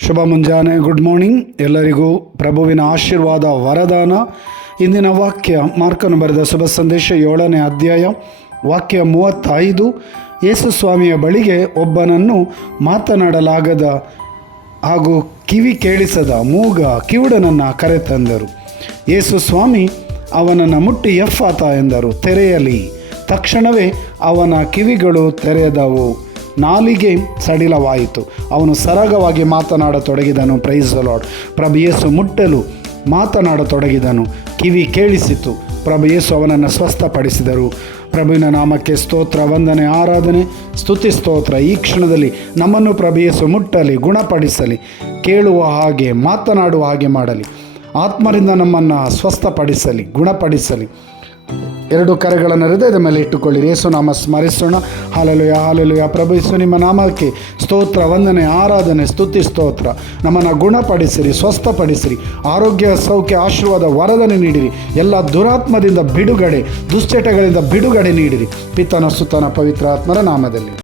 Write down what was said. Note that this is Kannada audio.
ಶುಭ ಮುಂಜಾನೆ, ಗುಡ್ ಮಾರ್ನಿಂಗ್ ಎಲ್ಲರಿಗೂ. ಪ್ರಭುವಿನ ಆಶೀರ್ವಾದ, ವರದಾನ. ಇಂದಿನ ವಾಕ್ಯ ಮಾರ್ಕನು ಬರೆದ ಶುಭ ಸಂದೇಶ 7ನೇ ಅಧ್ಯಾಯ, ವಾಕ್ಯ 35. ಯೇಸು ಸ್ವಾಮಿಯ ಬಳಿಗೆ ಒಬ್ಬನನ್ನು ಮಾತನಾಡಲಾಗದ ಹಾಗೂ ಕಿವಿ ಕೇಳಿಸದ ಮೂಗ ಕಿವುಡನನ್ನು ಕರೆತಂದರು. ಯೇಸು ಸ್ವಾಮಿ ಅವನನ್ನು ಮುಟ್ಟಿ ಎಫ್ಫಾತ ಎಂದರು, ತೆರೆಯಲಿ. ತಕ್ಷಣವೇ ಅವನ ಕಿವಿಗಳು ತೆರೆದವು, ನಾಲಿಗೆ ಸಡಿಲವಾಯಿತು, ಅವನು ಸರಾಗವಾಗಿ ಮಾತನಾಡತೊಡಗಿದನು. Praise the lord. ಪ್ರಭು ಯೇಸು ಮುಟ್ಟಲು ಮಾತನಾಡತೊಡಗಿದನು, ಕಿವಿ ಕೇಳಿಸಿತು. ಪ್ರಭು ಯೇಸು ಅವನನ್ನು ಸ್ವಸ್ಥಪಡಿಸಿದರು. ಪ್ರಭುವಿನ ನಾಮಕ್ಕೆ ಸ್ತೋತ್ರ, ವಂದನೆ, ಆರಾಧನೆ, ಸ್ತುತಿ, ಸ್ತೋತ್ರ. ಈ ಕ್ಷಣದಲ್ಲಿ ನಮ್ಮನ್ನು ಪ್ರಭು ಯೇಸು ಮುಟ್ಟಲಿ, ಗುಣಪಡಿಸಲಿ, ಕೇಳುವ ಹಾಗೆ, ಮಾತನಾಡುವ ಹಾಗೆ ಮಾಡಲಿ, ಆತ್ಮರಿಂದ ನಮ್ಮನ್ನು ಸ್ವಸ್ಥಪಡಿಸಲಿ, ಗುಣಪಡಿಸಲಿ. ಎರಡು ಕರೆಗಳನ್ನು ಹೃದಯದ ಮೇಲೆ ಇಟ್ಟುಕೊಳ್ಳಿರಿ. ಯೇಸು ನಾಮ ಸ್ಮರಿಸೋಣ. Hallelujah, hallelujah. ಪ್ರಭು ಯೇಸು, ನಿಮ್ಮ ನಾಮಕ್ಕೆ ಸ್ತೋತ್ರ, ವಂದನೆ, ಆರಾಧನೆ, ಸ್ತುತಿ, ಸ್ತೋತ್ರ. ನಮ್ಮನ್ನು ಗುಣಪಡಿಸಿರಿ, ಸ್ವಸ್ಥಪಡಿಸಿರಿ, ಆರೋಗ್ಯ, ಸೌಖ್ಯ, ಆಶೀರ್ವಾದ, ವರದನೆ ನೀಡಿರಿ. ಎಲ್ಲ ದುರಾತ್ಮದಿಂದ ಬಿಡುಗಡೆ, ದುಶ್ಚಟಗಳಿಂದ ಬಿಡುಗಡೆ ನೀಡಿರಿ. ಪಿತನ ಸುತನ ಪವಿತ್ರ ಆತ್ಮರ ನಾಮದಲ್ಲಿ.